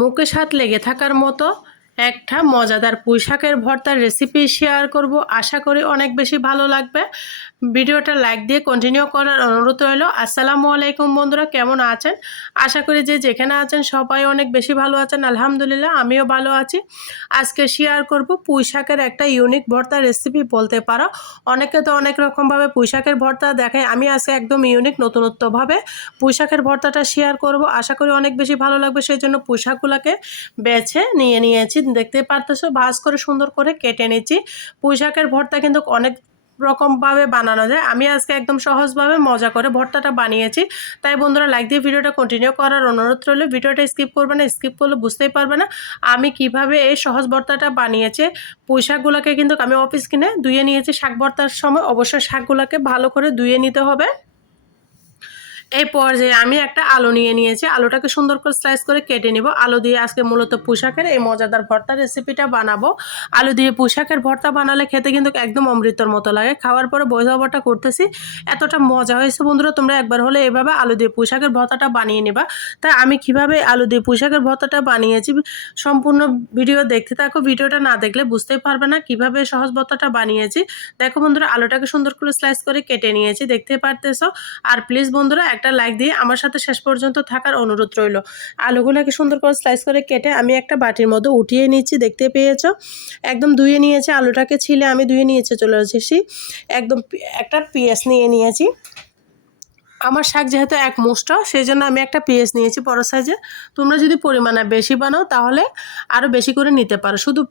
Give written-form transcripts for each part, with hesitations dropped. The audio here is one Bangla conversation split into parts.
মুখে স্বাদ লেগে থাকার মতো একটা মজাদার পুঁই শাকের ভর্তার রেসিপি শেয়ার করব। আশা করি অনেক বেশি ভালো লাগবে। ভিডিওটা লাইক দিয়ে কন্টিনিউ করার অনুরোধ রইল। আসসালামু আলাইকুম বন্ধুরা, কেমন আছেন? আশা করি যে যেখানে আছেন সবাই অনেক বেশি ভালো আছেন। আলহামদুলিল্লাহ আমিও ভালো আছি। আজকে শেয়ার করব পুঁই শাকের একটা ইউনিক ভর্তার রেসিপি বলতে পারো। অনেকে তো অনেক রকমভাবে পুঁই শাকের ভর্তা দেখায়, আমি আজকে একদম ইউনিক নতুনত্বভাবে পুঁই শাকের ভর্তাটা শেয়ার করব। আশা করি অনেক বেশি ভালো লাগবে। সেই জন্য পুঁই শাকগুলোকে বেছে নিয়েছি, দেখতে পারতেছো ভাজ করে সুন্দর করে কেটে নিচ্ছি। পুঁই শাকের ভর্তা কিন্তু অনেক রকমভাবে বানানো যায়, আমি আজকে একদম সহজভাবে মজা করে ভর্তাটা বানিয়েছি। তাই বন্ধুরা লাইক দিয়ে ভিডিওটা কন্টিনিউ করার অনুরোধ রইল। ভিডিওটা স্কিপ করবে না, স্কিপ করলে বুঝতেই পারবে না আমি কিভাবে এই সহজ ভর্তাটা বানিয়েছি। পুঁই শাকগুলোকে কিন্তু আমি অফিস কিনে ধুয়ে নিয়েছি। শাক ভর্তার সময় অবশ্যই শাকগুলোকে ভালো করে ধুয়ে নিতে হবে। এই পর্যায়ে আমি একটা আলু নিয়েছি, আলুটাকে সুন্দর করে স্লাইস করে কেটে নিব। আলু দিয়ে আজকে মূলত পুঁই শাকের এই মজাদার ভর্তার রেসিপিটা বানাবো। আলু দিয়ে পুঁই শাকের ভর্তা বানালে খেতে কিন্তু একদম অমৃতর মতো লাগে। খাওয়ার পরে বোঝাবাটা করতেছি এতটা মজা হয়েছে বন্ধুরা, তোমরা একবার হলে এভাবে আলু দিয়ে পুঁই শাকের ভর্তাটা বানিয়ে নেবা। তাই আমি কিভাবে আলু দিয়ে পুঁই শাকের ভর্তাটা বানিয়েছি সম্পূর্ণ ভিডিও দেখতে থাকো। ভিডিওটা না দেখলে বুঝতেই পারবে না কিভাবে সহজ ভর্তাটা বানিয়েছি। দেখো বন্ধুরা, আলুটাকে সুন্দর করে স্লাইস করে কেটে নিয়েছি, দেখতে পারতেছো। আর প্লিজ বন্ধুরা একটা লাইক দিয়ে আমার সাথে শেষ পর্যন্ত থাকার অনুরোধ রইল। আলুগুলোকে সুন্দর করে স্লাইস করে কেটে আমি একটা বাটির মধ্যে উঠিয়ে নিচ্ছি, দেখতে পেয়েছো। একদম ধুয়ে নিয়েছি, আলুটাকে ছিলে আমি ধুয়ে নিয়েছি। চলে এসেছি একদম একটা পেঁয়াজ নিয়েছি। আমার শাক যেহেতু এক মুষ্ট, সেই জন্য আমি একটা পেঁয়াজ নিয়েছি বড় সাইজের। তোমরা যদি পরিমাণে বেশি বানাও তাহলে আরও বেশি করে নিতে পারো। শুধু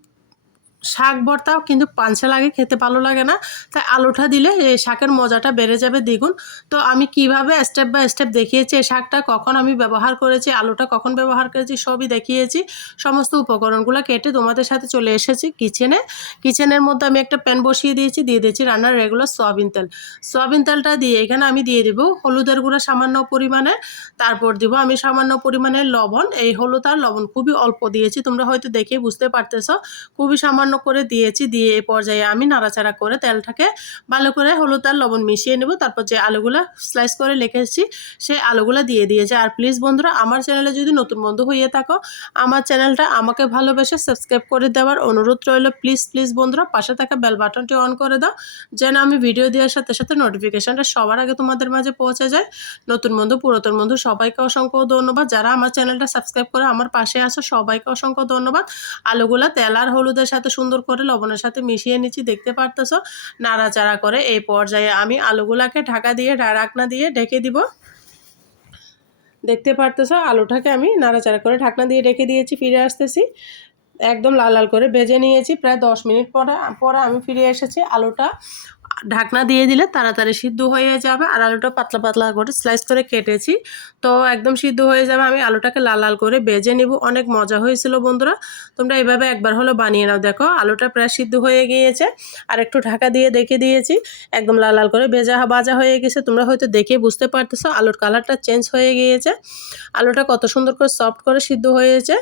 শাক ভর্তাও কিন্তু পাঞ্চা লাগে, খেতে ভালো লাগে না। তাই আলুটা দিলে এই শাকের মজাটা বেড়ে যাবে দ্বিগুণ। তো আমি কিভাবে স্টেপ বাই স্টেপ দেখিয়েছি, এই শাকটা কখন আমি ব্যবহার করেছি, আলুটা কখন ব্যবহার করেছি সবই দেখিয়েছি। সমস্ত উপকরণগুলো কেটে তোমাদের সাথে চলে এসেছি কিচেনের মধ্যে আমি একটা প্যান বসিয়ে দিয়েছি রান্নার রেগুলার সয়াবিন তেল। সয়াবিন তেলটা দিয়ে এখানে আমি দিয়ে দেবো হলুদের গুঁড়া সামান্য পরিমাণে, তারপর দিব আমি সামান্য পরিমাণে লবণ। এই হলুদ আর লবণ খুবই অল্প দিয়েছি, তোমরা হয়তো দেখে বুঝতে পারতেছ। খুবই সামান্য করে দিয়েছি। দিয়ে এই পর্যায়ে আমি নাড়াচাড়া করে তেলটাকে ভালো করে হলুদ আর লবণ মিশিয়ে নেব। তারপর যে আলুগুলা স্লাইস করে রেখেছি সেই আলুগুলা দিয়ে দিয়েছি। আর প্লিজ বন্ধুরা আমার চ্যানেলে যদি নতুন বন্ধু হয়ে থাকো, আমার চ্যানেলটা আমাকে ভালোবেসে সাবস্ক্রাইব করে দেওয়ার অনুরোধ রইল। প্লিজ বন্ধুরা পাশে থাকা বেল বাটনটি অন করে দাও, যেন আমি ভিডিও দেওয়ার সাথে সাথে নোটিফিকেশনটা সবার আগে তোমাদের মাঝে পৌঁছে যায়। নতুন বন্ধু পুরাতন বন্ধু সবাইকে অসংখ্য ধন্যবাদ। যারা আমার চ্যানেলটা সাবস্ক্রাইব করে আমার পাশে আসো সবাইকে অসংখ্য ধন্যবাদ। আলুগুলা তেল আর হলুদের সাথে সুন্দর করে লবণের সাথে মিশিয়ে নিচ্ছি, দেখতে পারতেছো নাড়াচাড়া করে। এই পর্যায়ে আমি আলুগুলাকে ঢাকনা দিয়ে ঢেকে দিব। দেখতে পারতেছো আলুটাকে আমি নাড়াচাড়া করে ঢাকনা দিয়ে ঢেকে দিয়েছি। ফিরে আসতেছি, একদম লাল লাল করে ভেজে নিয়েছি। প্রায় 10 মিনিট পরে আমি ফিরে এসেছি। আলুটা ঢাকনা দিয়ে দিলে তাড়াতাড়ি সিদ্ধ হয়ে যাবে। আর আলুটা পাতলা পাতলা করে স্লাইস করে কেটেছি, তো একদম সিদ্ধ হয়ে যাবে। আমি আলুটাকে লাল লাল করে ভেজে নিব। অনেক মজা হয়েছিল বন্ধুরা, তোমরা এভাবে একবার হলো বানিয়ে নাও। দেখো আলুটা প্রায় সিদ্ধ হয়ে গিয়েছে, আর একটু ঢাকা দিয়ে দেখে দিয়েছি। একদম লাল লাল করে ভাজা হয়ে গেছে। তোমরা হয়তো দেখে বুঝতে পারতেছো আলুর কালারটা চেঞ্জ হয়ে গিয়েছে। আলুটা কত সুন্দর করে সফট করে সিদ্ধ হয়েছে।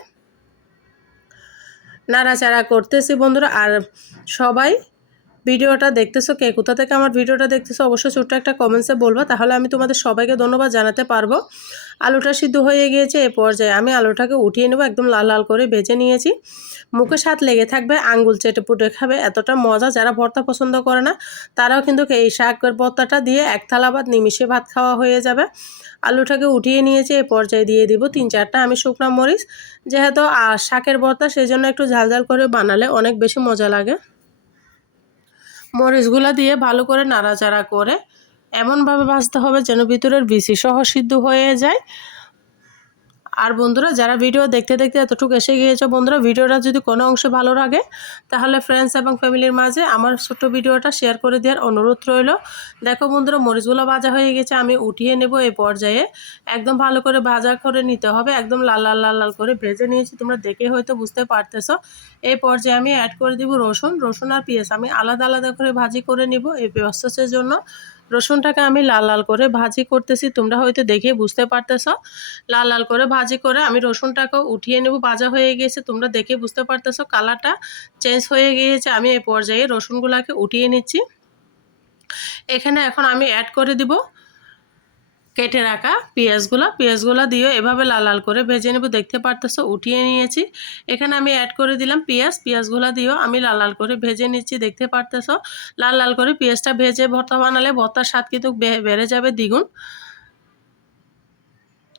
নাড়াচাড়া করতেছি বন্ধুরা। আর সবাই ভিডিওটা দেখতেছো, কে কোথা থেকে আমার ভিডিওটা দেখতেছো অবশ্যই ছোট্ট একটা কমেন্টসে বলবা, তাহলে আমি তোমাদের সবাইকে ধন্যবাদ জানাতে পারবো। আলুটা সিদ্ধ হয়ে গিয়েছে, এ পর্যায়ে আমি আলুটাকে উঠিয়ে নেব। একদম লাল লাল করে ভেজে নিয়েছি। মুখে স্বাদ লেগে থাকবে, আঙ্গুল চেটে পুটে খাবে এতটা মজা। যারা ভর্তা পছন্দ করে না তারাও কিন্তু এই শাকের ভর্তাটা দিয়ে এক থালা ভাত নিমিষে ভাত খাওয়া হয়ে যাবে। আলুটাকে উঠিয়ে নিয়েছি, এ পর্যায়ে দিয়ে দিব 3-4টা আমি শুকনো মরিচ। যেহেতু শাকের ভর্তা সেই জন্য একটু ঝাল ঝাল করে বানালে অনেক বেশি মজা লাগে। মরিচগুলো দিয়ে ভালো করে নাড়াচাড়া করে এমনভাবে ভাজতে হবে যেন ভিতরের বিচি সহ সিদ্ধ হয়ে যায়। আর বন্ধুরা যারা ভিডিও দেখতে দেখতে এতটুকু এসে গিয়েছো, বন্ধুরা ভিডিওটা যদি কোনো অংশে ভালো লাগে তাহলে ফ্রেন্ডস এবং ফ্যামিলির মাঝে আমার ছোট্ট ভিডিওটা শেয়ার করে দেওয়ার অনুরোধ রইল। দেখো বন্ধুরা মরিচগুলো ভাজা হয়ে গেছে, আমি উঠিয়ে নেব। এই পর্যায়ে একদম ভালো করে ভাজা করে নিতে হবে। একদম লাল লাল লাল লাল করে ভেজে নিয়েছি, তোমরা দেখে হয়তো বুঝতে পারতেছো। এই পর্যায়ে আমি অ্যাড করে দিব রসুন আর পেঁয়াজ। আমি আলাদা আলাদা করে ভাজি করে নিব এই প্রসেসের জন্য। রসুনটাকে আমি লাল লাল করে ভাজি করতেছি, তোমরা হয়তো দেখে বুঝতে পারতেছো। লাল লাল করে ভাজি করে আমি রসুনটাকেও উঠিয়ে নেব। ভাজা হয়ে গিয়েছে, তোমরা দেখে বুঝতে পারতেছো কালারটা চেঞ্জ হয়ে গিয়েছে। আমি এই পর্যায়ে রসুনগুলাকে উঠিয়ে নিচ্ছি। এখানে এখন আমি অ্যাড করে দিব কেটে রাখা পেঁয়াজগুলো দিয়ে এভাবে লাল লাল করে ভেজে নেব। দেখতে পারতেছো উঠিয়ে নিয়েছি। এখানে আমি অ্যাড করে দিলাম পেঁয়াজগুলো দিয়েও আমি লাল লাল করে ভেজে নিচ্ছি। দেখতে পারতেছো লাল লাল করে পেঁয়াজটা ভেজে ভর্তা বানালে ভর্তার স্বাদ কিন্তু বেড়ে যাবে দ্বিগুণ।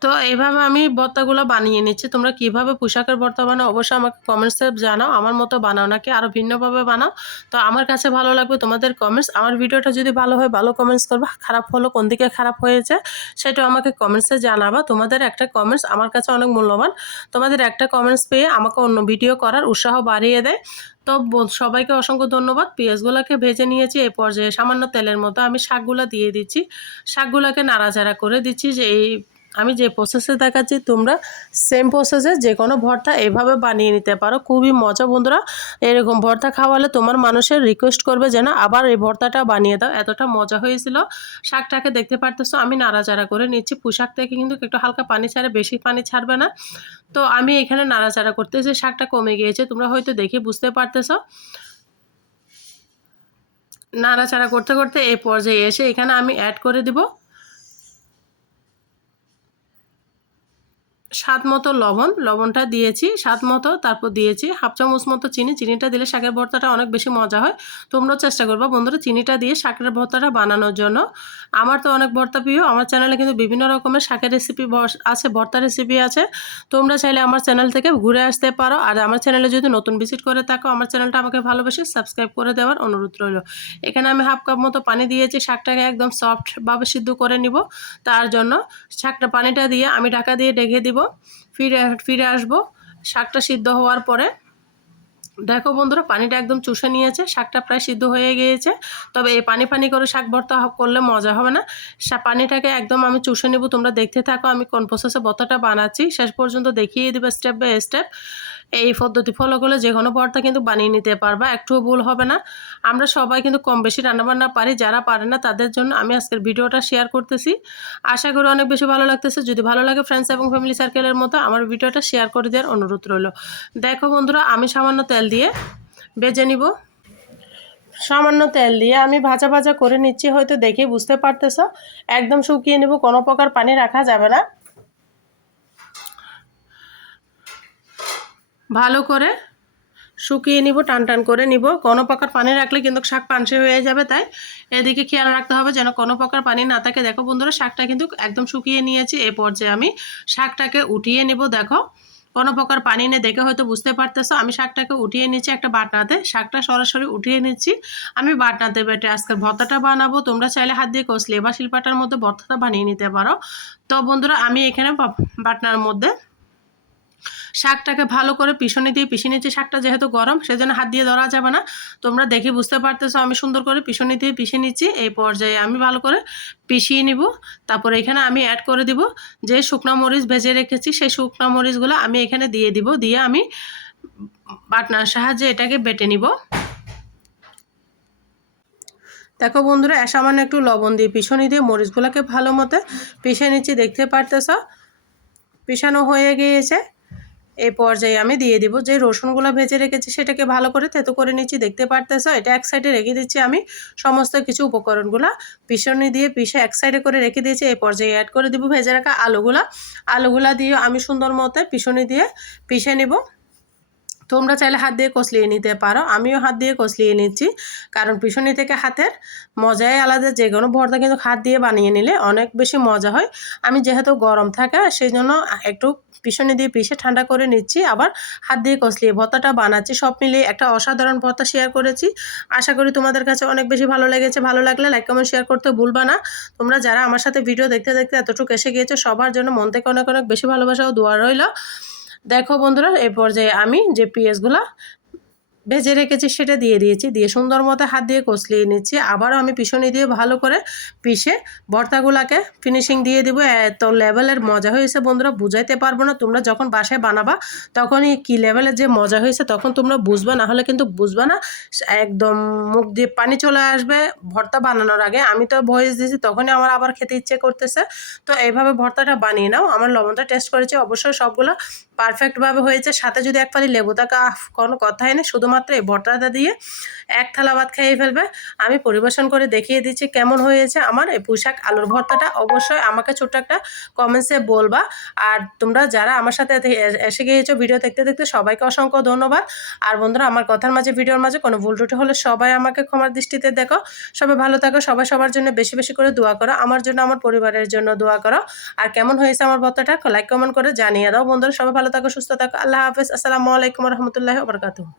তো এইভাবে আমি ভর্তাগুলো বানিয়ে নিচ্ছি। তোমরা কিভাবে পুঁইশাকের ভর্তা বানাও অবশ্যই আমাকে কমেন্টসে জানাও। আমার মতো বানাও নাকি আরও ভিন্নভাবে বানাও। তো আমার কাছে ভালো লাগবে তোমাদের কমেন্টস। আমার ভিডিওটা যদি ভালো হয় ভালো কমেন্টস করবা, খারাপ হলো কোন দিকে খারাপ হয়েছে সেটাও আমাকে কমেন্টসে জানাবা। তোমাদের একটা কমেন্টস আমার কাছে অনেক মূল্যবান। তোমাদের একটা কমেন্টস পেয়ে আমাকে অন্য ভিডিও করার উৎসাহ বাড়িয়ে দেয়। তো সবাইকে অসংখ্য ধন্যবাদ। পেঁয়াজগুলোকে ভেজে নিয়েছি। এই পর্যায়ে সামান্য তেলের মতো আমি শাকগুলো দিয়ে দিচ্ছি। শাকগুলোকে নাড়াচাড়া করে দিচ্ছি। যে আমি যে প্রসেসে দেখাচ্ছি তোমরা সেম প্রসেসে যে কোনো ভর্তা এভাবে বানিয়ে নিতে পারো। খুবই মজা বন্ধুরা। এরকম ভর্তা খাওয়ালে তোমার মানুষের রিকোয়েস্ট করবে যে না আবার এই ভর্তাটা বানিয়ে দাও, এতটা মজা হয়েছিল। শাকটাকে দেখতে পারতেছো আমি নাড়াচাড়া করে নিচ্ছি। পুঁইশাক থেকে কিন্তু একটু হালকা পানি ছাড়ে, বেশি পানি ছাড়বে না। তো আমি এখানে নাড়াচাড়া করতেছি। শাকটা কমে গিয়েছে, তোমরা হয়তো দেখে বুঝতে পারতেছো। নাড়াচাড়া করতে করতে এই পর্যায়ে এসে এখানে আমি অ্যাড করে দিব স্বাদ মতো লবণটা দিয়েছি স্বাদ মতো। তারপর দিয়েছি হাফ চামচ মতো চিনিটা দিলে শাকের ভর্তাটা অনেক বেশি মজা হয়। তোমরাও চেষ্টা করবা বন্ধুরা চিনিটা দিয়ে শাকের ভর্তাটা বানানোর জন্য। আমার তো অনেক ভর্তা প্রিয়। আমার চ্যানেলে কিন্তু বিভিন্ন রকমের শাকের রেসিপি আছে, ভর্তা রেসিপি আছে। তোমরা চাইলে আমার চ্যানেল থেকে ঘুরে আসতে পারো। আর আমার চ্যানেলে যদি নতুন ভিজিট করে থাকো আমার চ্যানেলটা আমাকে ভালোবেসে সাবস্ক্রাইব করে দেওয়ার অনুরোধ রইল। এখানে আমি হাফ কাপ মতো পানি দিয়েছি। শাকটাকে একদম সফটভাবে সিদ্ধ করে নিব। তার জন্য শাকটা পানিটা দিয়ে আমি ঢাকা দিয়ে ঢেকে দিব। ফিরে আসবো শাকটা সিদ্ধ হওয়ার পরে। দেখো বন্ধুরা পানিটা একদম চুষে নিয়েছে, শাকটা প্রায় সিদ্ধ হয়ে গিয়েছে। তবে এই পানি করে শাক ভর্তা করলে মজা হবে না। পানিটাকে একদম আমি চুষে নেব। তোমরা দেখতে থাকো আমি কোন প্রসেসে ভর্তাটা বানাচ্ছি, শেষ পর্যন্ত দেখিয়ে দেবো স্টেপ বাই স্টেপ। এই পদ্ধতি ফলো করলে যে কোনো ভর্তা কিন্তু বানিয়ে নিতে পারবা, একটুও ভুল হবে না। আমরা সবাই কিন্তু কম বেশি রান্নাবান্না পারি, যারা পারে না তাদের জন্য আমি আজকের ভিডিওটা শেয়ার করতেছি। আশা করি অনেক বেশি ভালো লাগতেছে। যদি ভালো লাগে ফ্রেন্ডস এবং ফ্যামিলি সার্কেলের মতো আমার ভিডিওটা শেয়ার করে দেওয়ার অনুরোধ রইল। দেখো বন্ধুরা আমি সামান্য তেল দিয়ে ভেজে নিব। সামান্য তেল দিয়ে আমি ভাজা করে নিচ্ছি, হয়তো দেখে বুঝতে পারতেছ। একদম শুকিয়ে নিব, কোনো প্রকার পানি রাখা যাবে না। ভালো করে শুকিয়ে নিব, টান করে নিব। কোনো প্রকার পানি রাখলে কিন্তু শাক পানসে হয়ে যাবে, তাই এদিকে খেয়াল রাখতে হবে যেন কোনো প্রকার পানি না থাকে। দেখো বন্ধুরা শাকটা কিন্তু একদম শুকিয়ে নিয়েছি। এই পর্যায়ে আমি শাকটাকে উঠিয়ে নিব। দেখো কোনো প্রকার পানি নেই, দেখে হয়তো বুঝতে পারতেছো। আমি শাকটাকে উঠিয়ে নিচ্ছি একটা বাটনাতে। শাকটা সরাসরি উঠিয়ে নিচ্ছি। আমি বাটনাতে বেটে আজকের ভর্তাটা বানাবো। তোমরা চাইলে হাত দিয়ে কষলে বা শিলপাটার মধ্যে ভর্তাটা বানিয়ে নিতে পারো। তো বন্ধুরা আমি এখানে বাটনার মধ্যে শাকটাকে ভালো করে পিছনে দিয়ে পিষে নিচ্ছি। শাকটা যেহেতু গরম সেজন্য হাত দিয়ে ধরা যাবে না। তোমরা দেখে বুঝতে পারতেছো আমি সুন্দর করে পিছনে দিয়ে পিষে নিচ্ছি। এই পর্যায়ে আমি ভালো করে পিষিয়ে নিব। তারপর এখানে আমি অ্যাড করে দিব যে শুকনো মরিচ ভেজে রেখেছি, সেই শুকনো মরিচগুলো আমি এখানে দিয়ে দিব। দিয়ে আমি বাটনার সাহায্যে এটাকে বেটে নিব। দেখো বন্ধুরা সামান্য একটু লবণ দিয়ে পিছনে দিয়ে মরিচগুলোকে ভালো মতো পিষে নিচ্ছি। দেখতে পারতেছো পিষানো হয়ে গিয়েছে। এই পর্যায়ে আমি দিয়ে দিব যে রসুনগুলো ভেজে রেখেছি, সেটাকে ভালো করে থেতো করে নিচ্ছি। দেখতে পারতেছো এটা এক সাইডে রেখে দিচ্ছি। আমি সমস্ত কিছু উপকরণগুলো পিছনে দিয়ে পিষে এক সাইডে করে রেখে দিয়েছি। এই পর্যায়ে অ্যাড করে দিব ভেজে রাখা আলুগুলা দিয়ে আমি সুন্দর মতো পিছনে দিয়ে পিষে নিব। তোমরা চাইলে হাত দিয়ে কষলিয়ে নিতে পারো, আমিও হাত দিয়ে কষলিয়ে নিচ্ছি। কারণ পিছনে থেকে হাতের মজাই আলাদা। যে কোনো ভর্তা কিন্তু হাত দিয়ে বানিয়ে নিলে অনেক বেশি মজা হয়। আমি যেহেতু গরম থাকে সেই জন্য একটু পিছনে দিয়ে পিষে ঠান্ডা করে নিচ্ছি, আবার হাত দিয়ে কষলিয়ে ভর্তাটা বানাচ্ছি। সব মিলিয়ে একটা অসাধারণ ভর্তা শেয়ার করেছি। আশা করি তোমাদের কাছে অনেক বেশি ভালো লেগেছে। ভালো লাগলে লাইক কমেন্ট শেয়ার করতে ভুলবা না। তোমরা যারা আমার সাথে ভিডিও দেখতে এতটুকু এসে গিয়েছো সবার জন্য মন থেকে অনেক বেশি ভালোবাসা ও দোয়া রইল। দেখো বন্ধুরা এই পর্যায়ে আমি যে পেঁয়াজগুলো ভেজে রেখেছি সেটা দিয়ে দিয়েছি। দিয়ে সুন্দর মতো হাত দিয়ে কষলিয়ে নিচ্ছি। আবারও আমি পিছনে দিয়ে ভালো করে পিষে ভর্তাগুলোকে ফিনিশিং দিয়ে দিব। এত লেভেলের মজা হয়েছে বন্ধুরা বুঝাইতে পারবো না। তোমরা যখন বাসায় বানাবা তখনই কি লেভেলের যে মজা হয়েছে তখন তোমরা বুঝবা, না হলে কিন্তু বুঝবা না। একদম মুখ দিয়ে পানি চলে আসবে ভর্তা বানানোর আগে। আমি তো ভয়েস দিয়েছি তখনই আমার আবার খেতে ইচ্ছে করতেছে। তো এইভাবে ভর্তাটা বানিয়ে নাও। আমার লবণটা টেস্ট করেছি অবশ্যই সবগুলো পারফেক্টভাবে হয়েছে। সাথে যদি এক ফালি লেবু থাকে কোনো কথাই নেই, শুধুমাত্র এই ভর্তাটা দিয়ে এক থালা ভাত খেয়ে ফেলবে। আমি পরিবেশন করে দেখিয়ে দিচ্ছি কেমন হয়েছে আমার এই পুঁইশাক আলুর ভর্তাটা। অবশ্যই আমাকে ছোট্ট একটা কমেন্টসে বলবা। আর তোমরা যারা আমার সাথে এসে গিয়েছো ভিডিও দেখতে দেখতে সবাইকে অসংখ্য ধন্যবাদ। আর বন্ধুরা, আমার কথার মাঝে ভিডিওর মাঝে কোনো ভুল ত্রুটি হলে সবাই আমাকে ক্ষমার দৃষ্টিতে দেখো। সবাই ভালো থাকো, সবাই সবার জন্য বেশি বেশি করে দোয়া করো, আমার জন্য আমার পরিবারের জন্য দোয়া করো। আর কেমন হয়েছে আমার ভর্তাটা লাইক কমেন্ট করে জানিয়ে দাও। বন্ধুরা, সবাই ভালো থাকো, সুস্থ থাকো। আল্লাহ হাফেজ। আসসালামু আলাইকুম রহমতুল্লাহি ওয়া বারাকাতুহু।